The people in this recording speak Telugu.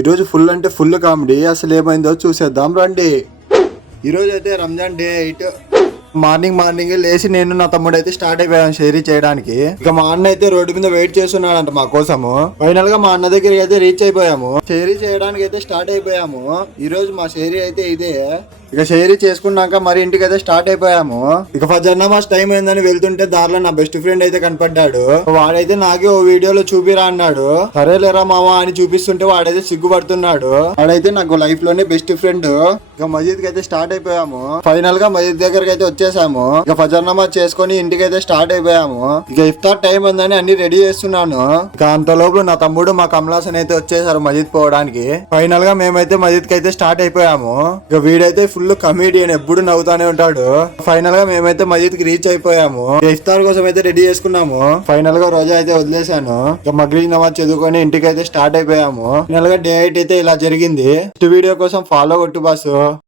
ఈరోజు ఫుల్ అంటే ఫుల్ కామెడీ. అసలు ఏమైందో చూసేద్దాం రండి. ఈరోజు అయితే రంజాన్ డే 8 మార్నింగ్ లేచి నేను నా తమ్ముడు అయితే స్టార్ట్ అయిపోయాం షేరీ చేయడానికి. ఇక మా అన్న అయితే రోడ్డు మీద వెయిట్ చేస్తున్నాడంట మా కోసము. ఫైనల్ గా మా అన్న దగ్గరికి అయితే రీచ్ అయిపోయాము. షేరీ చేయడానికి అయితే స్టార్ట్ అయిపోయాము. ఈ రోజు మా షేరీ అయితే ఇదే. ఇక షేరీ చేసుకున్నాక మరి ఇంటికి అయితే స్టార్ట్ అయిపోయాము. ఇక ఫజర్ నమాజ్ టైం అయిందని వెళ్తుంటే దారిలో నా బెస్ట్ ఫ్రెండ్ అయితే కనపడ్డాడు. వాడైతే నాకే ఓ వీడియోలో చూపిరా అన్నాడు. సరేలేరా మావా అని చూపిస్తుంటే వాడైతే సిగ్గుపడుతున్నాడు. వాడైతే నాకు లైఫ్ లోనే బెస్ట్ ఫ్రెండ్. ఇక మజీద్ కి అయితే స్టార్ట్ అయిపోయాము. ఫైనల్ గా మజీద్ దగ్గరికి అయితే వచ్చేసాము. ఇక ఫజర్ నమాజ్ చేసుకుని ఇంటికి అయితే స్టార్ట్ అయిపోయాము. ఇక ఇఫ్తార్ టైం ఉందని అన్ని రెడీ చేస్తున్నాను. ఇక అంతలోపు నా తమ్ముడు మా కమలాసన్ అయితే వచ్చేసారు మజీద్ పోవడానికి. ఫైనల్ గా మేమైతే మజీద్ కి అయితే స్టార్ట్ అయిపోయాము. ఇక వీడైతే ఫుల్ కమీడియన్, ఎప్పుడు నవ్వుతానే ఉంటాడు. ఫైనల్ గా మేమైతే మజీద్ కి రీచ్ అయిపోయాము. ఇఫ్తార్ కోసం అయితే రెడీ చేసుకున్నాము. ఫైనల్ గా రోజా అయితే వదిలేశాను. ఇక మగ్రిబ్ నమాజ్ చదువుకొని ఇంటికి అయితే స్టార్ట్ అయిపోయాము. ఫైనల్ గా డే 8 అయితే ఇలా జరిగింది. నెక్స్ట్ వీడియో కోసం ఫాలో కొట్టు బాసు.